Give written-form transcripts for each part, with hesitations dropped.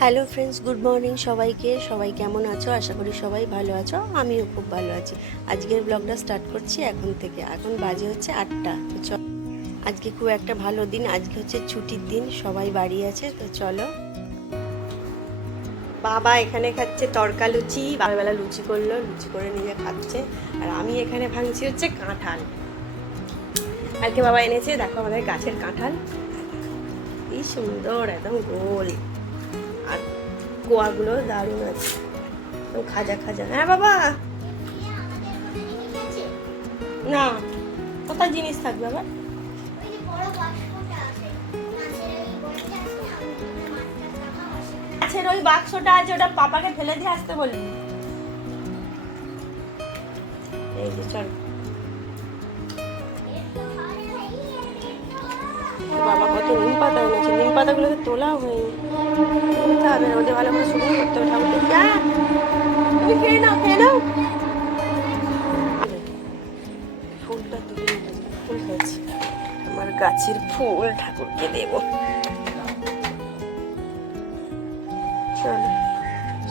Hello friends, good morning সবাইকে। সবাই কেমন আছো? আশা করি সবাই ভালো আছো, আমিও খুব ভালো আছি। আজকের ব্লগটা স্টার্ট করছি এখন থেকে। এখন বাজে হচ্ছে 8টা। তো আজকে খুব একটা ভালো দিন, আজকে হচ্ছে ছুটির দিন, সবাই বাড়ি আছে। তো চলো। বাবা এখানে খাচ্ছে তড়কা লুচি, বারবেলা লুচি করলো, লুচি করে নিয়ে খাচ্ছে। আর আমি এখানে ভাঙছি হচ্ছে কাঁঠাল। কালকে বাবা এনেছে, দেখো আমাদের গাছের কাঁঠাল, কি সুন্দর, একদম গোল। আর কোয়াগুলো দারুণ আছে, খাজা খাজা। হ্যাঁ বাবা, না কোথায় জিনিস থাকবে আবার? গাছের ওই বাক্সটা আছে, ওটা পাপাকে ফেলে দিয়ে আসতে বলবি। এই যে চল বাবা, কত নিম পাতা এনেছে, নিম পাতাগুলোকে তোলা হয়নি, তুলতে হবে না, ওদের ভালো করে শুকনো করতে হবে। ঠাকুরকে তুমি খেয়ে নাও, খেয়ে নাও। ফুলটা তুলে নিলাম, ফুল হয়েছে, আমার গাছের ফুল ঠাকুরকে দেব। চলো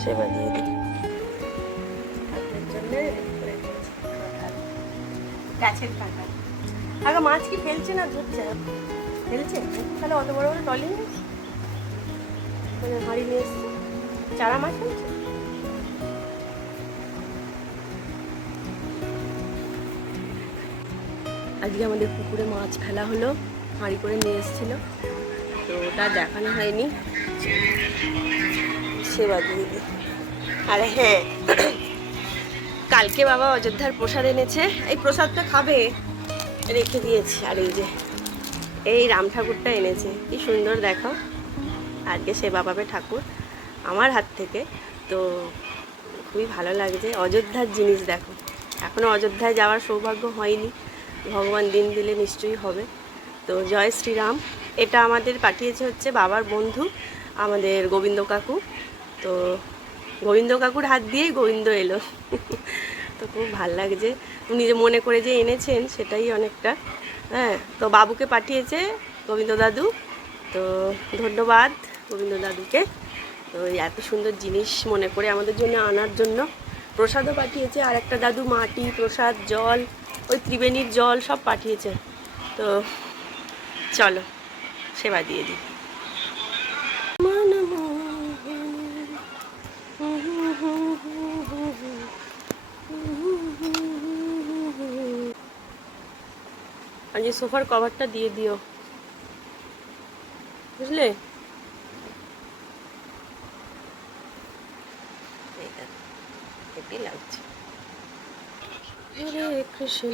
সেবা দিয়ে দিই। গাছের কাঁঠাল। আগে মাছ কি ফেলছে না ধরছে? ফেলছে, তাহলে অত বড় বড় টলি নিয়েছি, মানে হাঁড়ি নিয়ে এসছে, চারা মাছ ফেলছে। আজকে আমাদের পুকুরে মাছ ফেলা হলো, হাঁড়ি করে নিয়ে এসেছিল, তো ওটা দেখানো হয়নি, সেবা দিয়ে দিই। আর হ্যাঁ, কালকে বাবা অযোধ্যার প্রসাদ এনেছে, এই প্রসাদটা খাবে, রেখে দিয়েছি। আর এই যে এই রাম ঠাকুরটা এনেছে, কি সুন্দর দেখো, আজকে সেবা পাবে ঠাকুর আমার হাত থেকে। তো খুবই ভালো লাগছে, অযোধ্যার জিনিস দেখো। এখনও অযোধ্যায় যাওয়ার সৌভাগ্য হয়নি, ভগবান দিন দিলে নিশ্চয়ই হবে। তো জয় শ্রীরাম। এটা আমাদের পাঠিয়েছে হচ্ছে বাবার বন্ধু, আমাদের গোবিন্দ কাকু। তো গোবিন্দ কাকুর হাত দিয়েই গোবিন্দ এলো। তো খুব ভাল লাগছে, উনি যে মনে করে যে এনেছেন সেটাই অনেকটা। হ্যাঁ, তো বাবুকে পাঠিয়েছে গোবিন্দ দাদু, তো ধন্যবাদ গোবিন্দ দাদুকে। তো এত সুন্দর জিনিস মনে করে আমাদের জন্য আনার জন্য। প্রসাদও পাঠিয়েছে, আর একটা দাদু মাটি প্রসাদ, জল, ওই ত্রিবেণীর জল সব পাঠিয়েছে। তো চলো সেবা দিয়ে দিই। আর যে সোফার কভারটা দিয়ে দিও, বুঝলে? হেপি লাগছে। হরে কৃষ্ণ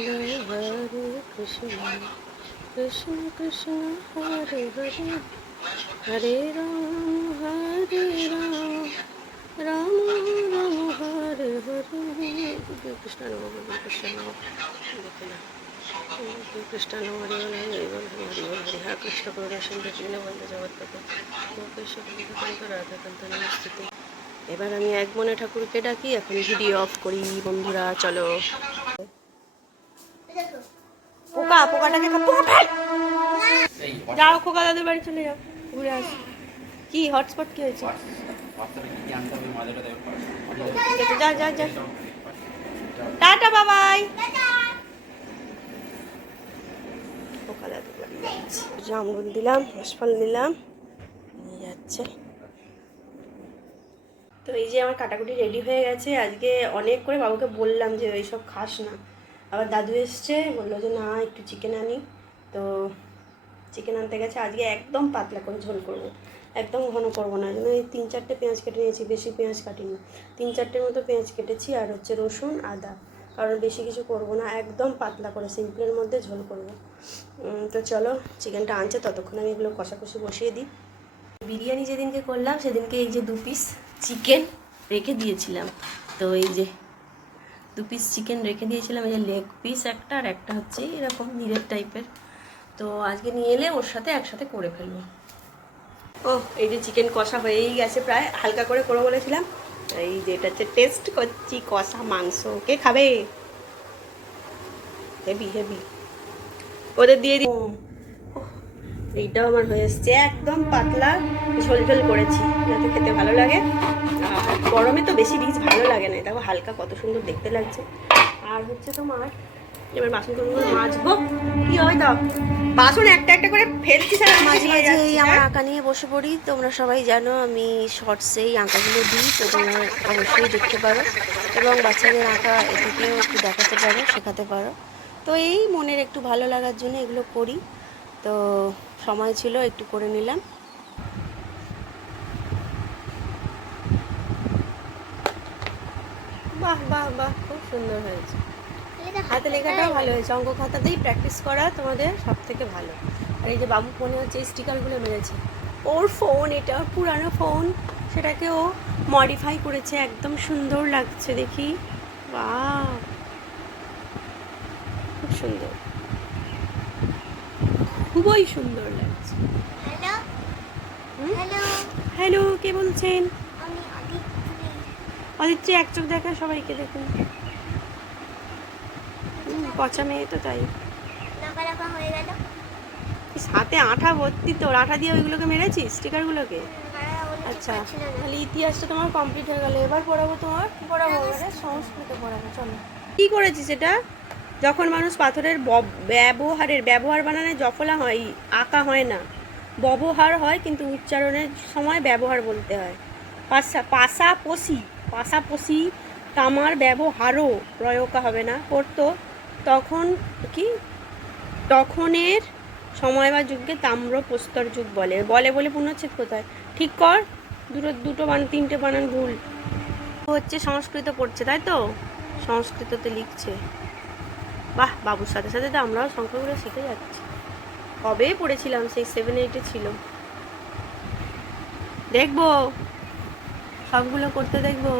হরে কৃষ্ণ কৃষ্ণ কৃষ্ণ হরে হরে, হরে রাম রাম রাম হরে হরে। কৃষ্ণ নম কৃষ্ণ নম, দেখে না কৃষ্ণ নম হরি বল হরি বল হরি বল হরি। হরে কৃষ্ণ করুণা সিন্ধু দীনবন্ধু জগৎপতে গোপেশ্বর রাধাকান্ত নমস্তুতে। এবার আমি এক মনে ঠাকুরকে ডাকি, এখন ভিডিও অফ করি বন্ধুরা, চলো। পোকা, পোকাটাকে যাও, খোকা দাদুর বাড়ি চলে যাও, ঘুরে আস। কি হটস্পট কি হয়েছে? ঠিক আছে, যা যা যা, টাটা বাবাই। খোকা দাদুর বাড়ি যাচ্ছে, জামরুল দিলাম, হাঁসফল দিলাম, নিয়ে যাচ্ছে। তো এই যে আমার কাটাকুটি রেডি হয়ে গেছে। আজকে অনেক করে বাবুকে বললাম যে এইসব খাস না, আবার দাদু এসছে, বললো যে না একটু চিকেন আনি। তো চিকেন আনতে গেছে। আজকে একদম পাতলা করে ঝোল করবো, একদম ঘন করবো না। জন্য এই 3-4টে পেঁয়াজ কেটে নিয়েছি, বেশি পেঁয়াজ কাটিনি, 3-4টের মতো পেঁয়াজ কেটেছি, আর হচ্ছে রসুন আদা, কারণ বেশি কিছু করবো না, একদম পাতলা করে সিম্পলের মধ্যে ঝোল করবো। তো চলো, চিকেনটা আনছে, ততক্ষণ আমি এগুলো কষাকষি বসিয়ে দিই। বিরিয়ানি যেদিনকে করলাম সেদিনকে এই যে 2 পিস চিকেন রেখে দিয়েছিলাম। তো এই যে 2 পিস চিকেন রেখে দিয়েছিলাম, এই যে লেগ পিস একটা, আর একটা হচ্ছে এরকম নিরেট টাইপের। তো আজকে নিয়ে এলে ওর সাথে একসাথে করে ফেলবো। ও এই যে চিকেন কষা হয়েই গেছে প্রায়, হালকা করে করে বলেছিলাম। এই যে এটা হচ্ছে টেস্ট করছি কষা মাংস, কে খাবে? হেভি হেভি, ওদের দিয়ে দিই। এইটাও আমার হয়ে এসছে, একদম পাতলা ঝোল ঝোল করেছি যাতে খেতে ভালো লাগে। আর গরমে তো বেশি রিচ ভালো লাগে না, দেখো হালকা কত সুন্দর দেখতে লাগছে। আর হচ্ছে তোমার এবার বাসনগুলো মাজবো। কি হয় দাও, বাসন একটা একটা করে ফেলছি, সারা মাঝে মাঝে এই আমার আঁকা নিয়ে বসে পড়ি। তোমরা সবাই জানো আমি শর্টসেই আঁকাগুলো দিই, তো তোমরা অবশ্যই দেখতে পারো এবং বাচ্চাদের আঁকা এদিকেও একটু দেখাতে পারো, শেখাতে পারো। তো এই মনের একটু ভালো লাগার জন্য এগুলো করি, তো সময় ছিল একটু করে নিলাম। বাহ বাহ বাহ, খুব সুন্দর হয়েছে। হাতে লেখাটাও ভালো হয়েছে, অঙ্ক খাতাতেই প্র্যাকটিস করা তোমাদের সব থেকে ভালো। আর এই যে বাবু ফোনে হচ্ছে স্টিকারগুলো মেরেছে, ওর ফোন এটা পুরানো ফোন, সেটাকে ও মডিফাই করেছে, একদম সুন্দর লাগছে দেখি। বাহ, খুব সুন্দর, খুবই সুন্দর লাগছে। হ্যালো, কে বলছেন? অদিত্রি, এক চোখ দেখা, সবাইকে দেখুন। পচা মেয়ে তো, তাই হাতে আঠা ভর্তি, তোর আঠা দিয়ে ওইগুলোকে মেরেছিস স্টিকারগুলোকে? আচ্ছা, তাহলে ইতিহাসটা তোমার কমপ্লিট হয়ে গেল। এবার পড়াবো তোমার, কি পড়াবো এবারে? সংস্কৃত পড়াবো, চলো। কি করেছিস এটা? যখন মানুষ পাথরের ব্যবহার বানানে জফলা হয়, আঁকা হয় না, ব্যবহার হয়, কিন্তু উচ্চারণের সময় ব্যবহার বলতে হয়। পাশাপাশি তামার ব্যবহারও প্রয়োগ হবে না করতো, তখন কি, তখনের সময় বা যুগকে তাম্র প্রস্তর যুগ বলে বলে পূর্ণচ্ছেদ কোথায়? ঠিক কর, দুটো তিনটে বানান ভুল হচ্ছে। সংস্কৃত পড়ছে তাই তো, সংস্কৃততে লিখছে। বাহ, বাবুর সাথে সাথে তো আমরাও সংখ্যাগুলো শিখে যাচ্ছি। কবে পড়েছিলাম, সেই 7-8-এ ছিল। দেখবো, সবগুলো করতে দেখবো।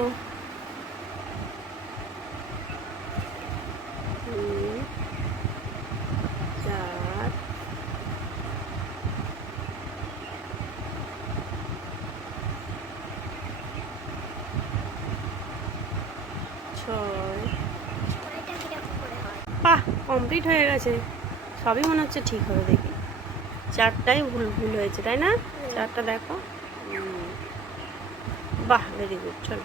4 6। বাহ, কমপ্লিট হয়ে গেছে, সবই মনে হচ্ছে ঠিক হবে। দেখি 4টাই ভুল হয়েছে, তাই না? 4টা দেখো। বাহ, ভেরি গুড, চলো।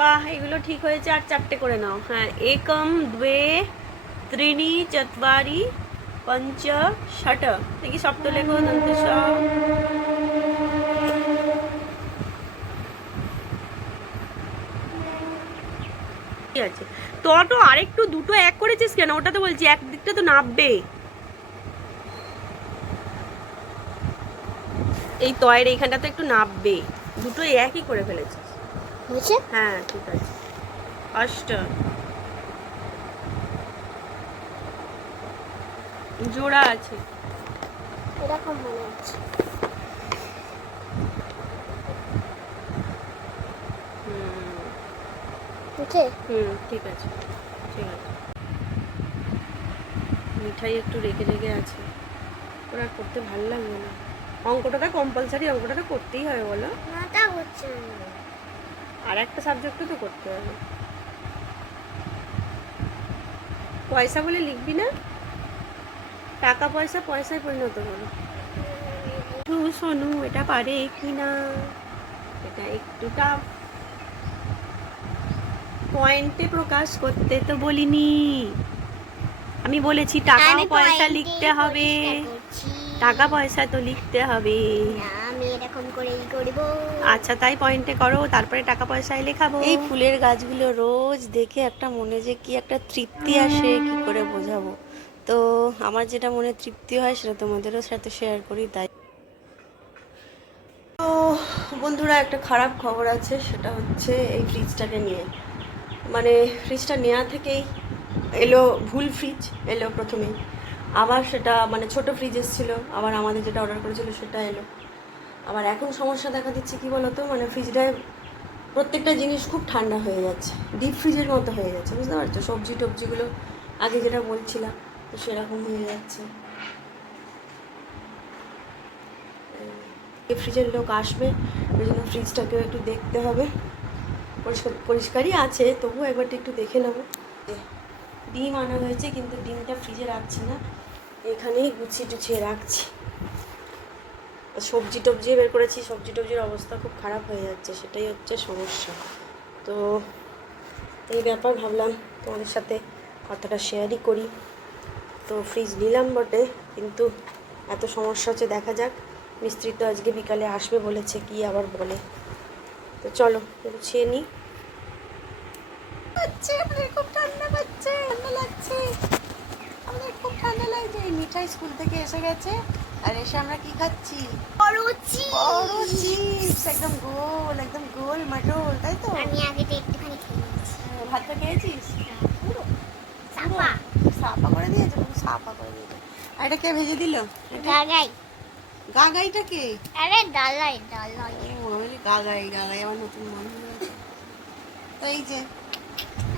বাহ, এগুলো ঠিক হয়েছে, আর 4টে করে নাও। হ্যাঁ, 1 2 3 4 5 6। দেখি সপ্ত লেখো, দন্তেশ। ঠিক আছে, তো আরেকটু দুটো এক করেছিস কেন? ওটা তো বলছি এক দিকটা তো নাববে। এই তয়ের এইখানটা তো একটু নাববে, দুটো একই করে ফেলেছিস। হ্যাঁ, ঠিক আছে। অষ্ট জোড়া আছে, এরকম মনে হচ্ছে। ঠিক আছে, ঠিক আছে। মিঠাই একটু রেখে আছে, ওরা করতে ভালো লাগবে না। অঙ্কটা তো কম্পালসারি, অঙ্কটা তো করতেই হবে, বলো। আর একটা সাবজেক্টও তো করতে হবে। পয়সা বলে লিখবি না, টাকা পয়সা পয়সায় পরিণত করো। সোনু এটা পারে কি না, এটা একটু টাফ। পয়েন্টে প্রকাশ করতে তো বলিনি, আমি বলেছি টাকা পয়সা লিখতে হবে, টাকা পয়সা তো লিখতে হবে। আমি এরকম করেই করব। আচ্ছা, তাই পয়েন্টে করো, তারপরে টাকা পয়সায় লেখাবো। এই ফুলের গাছগুলো রোজ দেখে একটা মনে যে কি একটা তৃপ্তি আসে, কি করে বোঝাবো। তো আমার যেটা মনে তৃপ্তি হয় সেটা তোমাদেরও সাথে শেয়ার করি, তাই। তো বন্ধুরা, একটা খারাপ খবর আছে, সেটা হচ্ছে এই ফ্রিজটাকে নিয়ে। মানে ফ্রিজটা নেওয়া থেকেই এলো ভুল ফ্রিজ, এলো প্রথমেই। আবার সেটা মানে ছোট ফ্রিজ এসেছিলো, আবার আমাদের যেটা অর্ডার করেছিল সেটা এলো। আবার এখন সমস্যা দেখা দিচ্ছে কি বলতো, মানে ফ্রিজটায় প্রত্যেকটা জিনিস খুব ঠান্ডা হয়ে যাচ্ছে, ডিপ ফ্রিজের মতো হয়ে যাচ্ছে, বুঝতে পারছো? সবজি টবজিগুলো আগে যেটা বলছিলাম, তো সেরকম হয়ে যাচ্ছে। ফ্রিজের লোক আসবে, ওই জন্য ফ্রিজটাকেও একটু দেখতে হবে। পরিষ্কারই আছে, তবুও একবারটা একটু দেখে নেবো। ডিম আনা হয়েছে, কিন্তু ডিমটা ফ্রিজে রাখছি না, এখানেই গুছিয়ে টুছিয়ে রাখছি। সবজি টবজি বের করেছি, সবজি টবজির অবস্থা খুব খারাপ হয়ে যাচ্ছে, সেটাই হচ্ছে সমস্যা। তো এই ব্যাপার ভাবলাম তোমাদের সাথে কথাটা শেয়ারই করি। তো ফ্রিজ নিলাম বটে, কিন্তু এত সমস্যা হচ্ছে, দেখা যাক। মিস্ত্রি তো আজকে বিকালে আসবে বলেছে, কি আবার বলে। তো চলো গুছিয়ে নিই। আমাদের খুব ঠান্ডা পাচ্ছে, ঠান্ডা লাগছে, আমাদের খুব ঠান্ডা লাগছে। মিঠাই স্কুল থেকে এসে গেছে, আর এসে আমরা কি খাচ্ছি? বড় চিপস, একদম গোল মটর, তাই তো? আমি আগে তো একটুখানি খেয়ে নিয়েছি। ভাতটা খেয়েছিস? পুরো সাপা সাপা করে দিয়েছে, পুরো সাপা করে দিয়েছে। আর এটা কে ভেজে দিল? গাগাই। গাগাইটা কে? আরে ডালাই। ও আমি বলি গাগাই আমার নতুন মনে হয়েছে। তো এই যে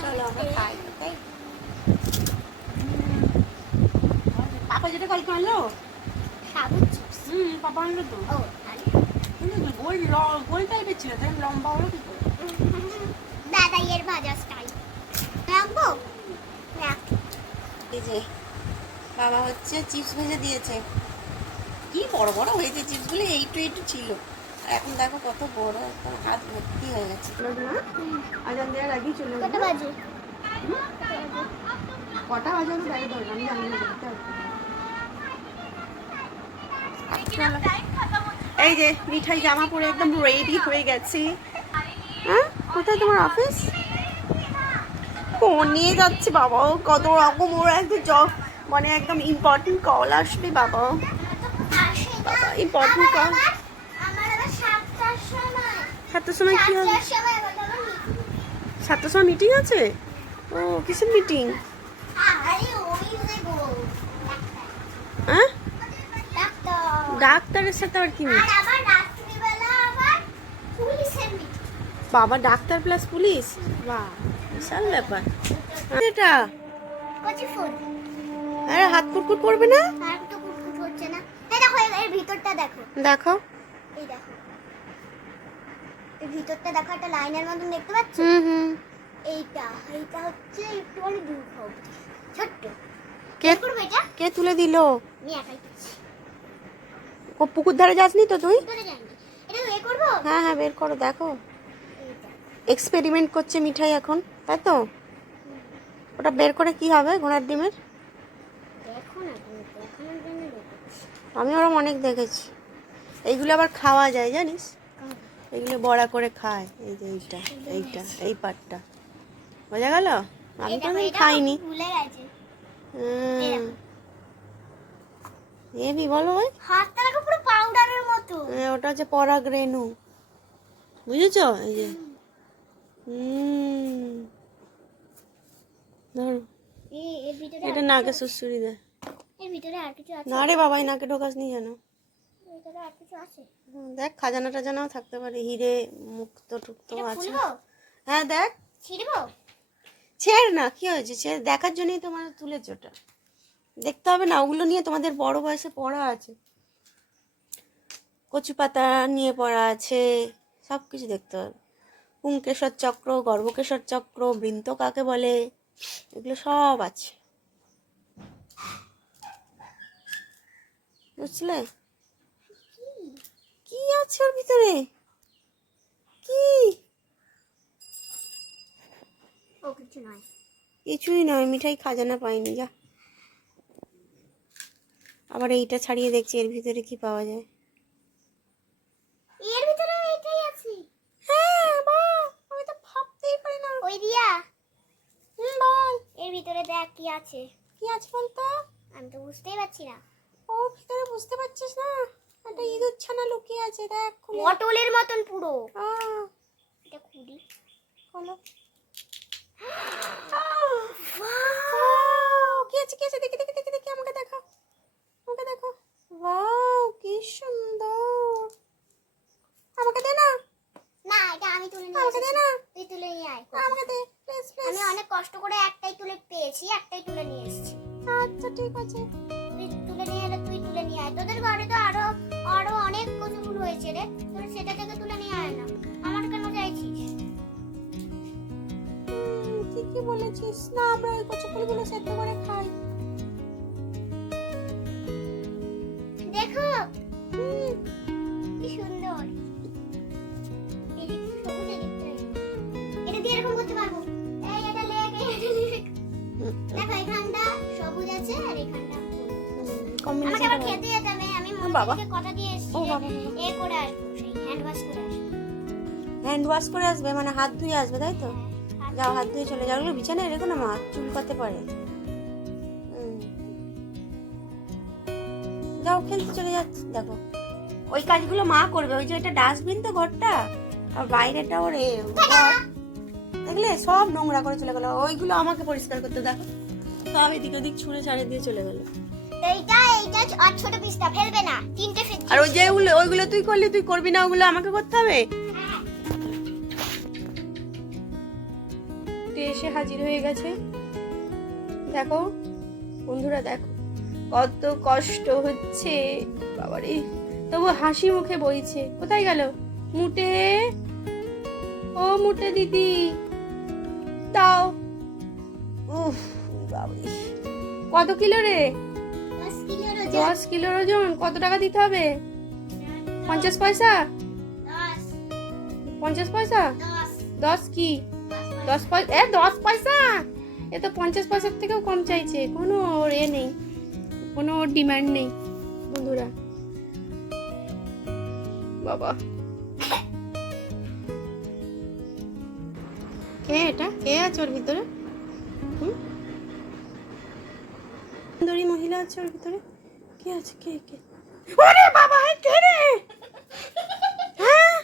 চলো আমরা খাই, তাই পাপা যেটা কালকে আনলো সাবুত চিপস। পাপা আনলো তো। ও গোল টাইপের ছিল, তাই লম্বা হলো কি করে? দাদাই এর ভাজা স্টাইল। রাখবো? রাখ। এই যে বাবা হচ্ছে চিপস ভেজে দিয়েছে, কি বড় বড় হয়েছে চিপসগুলো, এইটু ছিল, আর এখন দেখো কত বড়, একদম হাত ভর্তি হয়ে গেছে। আজান দেওয়ার আগেই চলে কত বাজে? কটা বাজে আমি বাইরে দরকার, আমি জানি না বলতে হবে। এই যে মিঠাই জামা পরে একদম রেডি হয়ে গেছে। হ্যাঁ, কোথায় তোমার অফিস? ফোন নিয়ে যাচ্ছে বাবা, কত রকম ওর একদম মানে একদম ইম্পর্টেন্ট কল আসবে বাবা, বাবা ইম্পর্টেন্ট কল। আমার আবার 7টার সময়। 7টার সময় কি হবে? 7টার সময় আবার আমার meeting। 7টার সময় মিটিং আছে? ও কিসের মিটিং? আরে ওই যে গো। হ্যাঁ, ডাক্তার। ডাক্তারের সাথে আবার কি আর মিটিং? আবার রাত্রিবেলা আবার পুলিশের মিটিং। বাবা ডাক্তার প্লাস পুলিশ, বাহ বিশাল ব্যাপার এটা। কচি ফুল। আরে হাত কুটকুট করবে না? আর তো কুটকুট হচ্ছে না। এই দেখো এর ভিতরটা দেখো। দেখো। এই দেখো। এর ভিতরটা দেখো, একটা লাইনের মতন দেখতে পাচ্ছ? এইটা হচ্ছে একটুখানি দূর অবধি। ছোট্ট। কে করবে এটা? কে তুলে দিল? আমি একাই করছি। ও পুকুর ধারে যাসনি তো তুই? ভিতরে যাইনি। এটা এ করবো? হ্যাঁ বের করো, দেখো এইটা। এক্সপেরিমেন্ট করছে মিঠাই এখন, তাই তো? ওটা বের করে কি হবে ঘোড়ার ডিমের? দেখো না তুমি, দেখানোর জন্য রেখেছি। আমি ওরম অনেক দেখেছি। এইগুলো আবার খাওয়া যায় জানিস, এগুলো বড়া করে খায়। এই যে এইটা এই পাটটা বোঝা গেল। আমি তো খাইনি। ভুলে গেছে। এবি বলো ভাই, হাতটা দেখো পুরো পাউডারের মতো। ওটা হচ্ছে পরাগ রেণু, বুঝেছো? এই যে ধরো, এর ভিতরে এটা নাকে সুসুরি দেয়। এর ভিতরে আর কিছু আছে? না রে বাবা, এই নাকে ঢোকাস নি যেন। এর ভিতরে আর কিছু আছে? দেখ খাজানা টাজানাও থাকতে পারে, হিরে মুক্ত টুক্ত এটা আছে। খুলবো? হ্যাঁ দেখ, ছিড়বো? ছেড় না, কি হয়েছে, ছেড়ে দেখার জন্যই তোমার তুলেছ, ওটা দেখতে হবে না? ওগুলো নিয়ে তোমাদের বড় বয়সে পড়া আছে, কচু পাতা নিয়ে পড়া আছে, সব কিছু দেখতে হবে। পুংকেশর চক্র, গর্ভকেশর চক্র, বৃন্ত কাকে বলে, এগুলো সব আছে, বুঝলে? কি আছে ওর ভিতরে? কি? ও কিছু নয়। কিছুই নয়, মিঠাই খাজানা পাইনি যা। আবার এইটা ছাড়িয়ে দেখছি এর ভিতরে কি পাওয়া যায়। এর ভিতরে এটাই আছে। হ্যাঁ বাহ, আমি তো ভাবতেই পারি না। ওই দিয়া, বল এর ভিতরে দেখ কি আছে। কি আছে বলতো? আমি তো বুঝতেই পারছি না। ও ভিতরে বুঝতে পারছিস না? একটা ইঁদুর ছানা লুকিয়ে আছে, দেখ খুলে। পটলের মতন পুরো। এটা খুলি। হলো ওয়াও! কি আছে কি আছে, দেখি দেখি দেখি দেখি, আমাকে দেখো, আমাকে দেখো। ওয়াও কি সুন্দর, আমাকে দে না। না, এটা আমি তুলে নিয়ে আমাকে দে এসেছি। না। তুই তুলে নিয়ে আয়। আমাকে দে প্লিজ প্লিজ। আমি অনেক কষ্ট করে একটাই তুলে পেয়েছি, একটাই তুলে নিয়ে এসেছি। আচ্ছা ঠিক আছে। তুই তুলে নিয়ে এলে তুই তুলে নিয়ে আয়। তোদের ঘরে তো আরো আরো অনেক কচু ফুল হয়েছে রে, তুই সেটা থেকে তুলে নিয়ে আয় না। আমার কেন চাইছিস? ঠিকই বলেছিস, না আমরা ওই কচু ফুলগুলো সেদ্ধ করে খাই। দেখো। বাবা। তোমাকে কথা দিয়ে এসেছি ও যে বাবা। এ করে আসবো, সেই হ্যান্ড ওয়াশ করে আসবো। হ্যান্ড ওয়াশ করে আসবে মানে হাত ধুয়ে আসবে তাই তো? হাত যাও হাত ধুয়ে চলে যাও, ওগুলো বিছানায় রেখো না মা, চুল করতে পারে। যাও খেলতে চলে যাচ্ছে, দেখো ওই কাজগুলো মা করবে। ওই যে এটা ডাস্টবিন তো ঘরটা, আর বাইরেটা ওর ঘর, দেখলে সব নোংরা করে চলে গেলো। ওইগুলো আমাকে পরিষ্কার করতে দেখো, সব এদিক ওদিক ছুঁড়ে ছাড়ে দিয়ে চলে গেলো। এইটা আর ছোট পিসটা ফেলবে না, তিনটে ফেলবে। আর ওই যে ওইগুলো তুই করলি, তুই করবি না, ওগুলো আমাকে করতে হবে। এসে হাজির হয়ে গেছে, দেখো বন্ধুরা, দেখো কত কষ্ট হচ্ছে বাবারে, তবু হাসি মুখে বইছে। কোথায় গেল মুটে? ও মুটে দিদি দাও। উফ বাবারে, কত কিলো রে? 10 কিলোর ওজন। 10 কিলোর ওজন। কত টাকা দিতে হবে? 50 পয়সা? 10 50 পয়সা? 10 10 কি? 10 পয়সা? 10 পয়সা? এ তো 50 পয়সার থেকেও কম চাইছে। কোনো ওর এ নেই, কোনো ওর ডিমান্ড নেই বন্ধুরা। বাবা, কে এটা? কে আছে ওর ভিতরে? সুন্দরী মহিলা আছে ওর ভিতরে। কে আছে? কে কে? ওরে বাবা, কে রে? হ্যাঁ,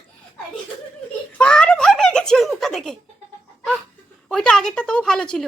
আরে ভয় পেয়ে গেছি ওই মুখটা দেখে। ওইটা আগেরটা তো ভালো ছিল।